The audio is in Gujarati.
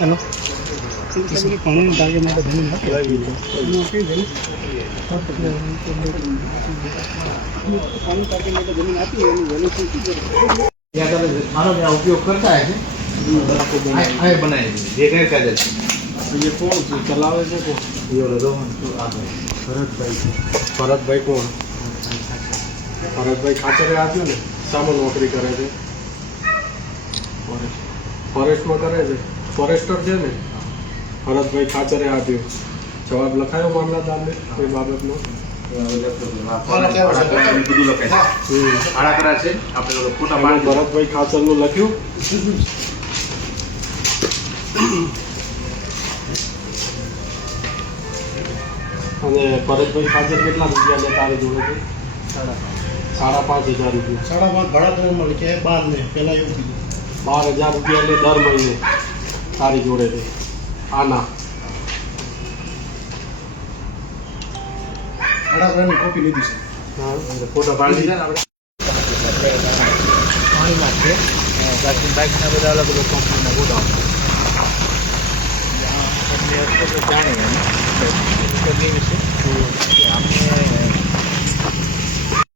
हेलो इसलिए पानी डालने में तो धनी मत लगी पानी डालने में तो जमीन आती है वेल्यू क्या कर मानो क्या उपयोग करता है आए बनाए ये क्या कर देते ये कौन चलावे છે को ये रोहन तो आ भरतભાઈ કોણ ભરતભાઈ ખાચરે આપ્યો ને સામો નોકરી કરે છે ફોરેસ્ટમાં કરે છે ફોરેસ્ટર છે ને ભરતભાઈ ખાચરે આપ્યો જવાબ લખાયો મામલતદારને એ બાબતનો ભરતભાઈ ખાચરનું લખ્યું અને ભરતભાઈ ખાચર કેટલા રૂપિયા લે તારી જોડે છે 5,500 રૂપિયા 5,500 ભાડા તો મળે કે 12 ને પહેલાં એવું કીધું 12,000 રૂપિયા લે દર મહિને તારી જોડે છે આના ભાડાની કોપી લીધી છે હા ફોટો પાડી દીધા ને આપણે પાણીમાં છે બાકી બાઇકના બધા અલગ અલગ કંપનીના ગોડાઉન જાણે करने में से हमने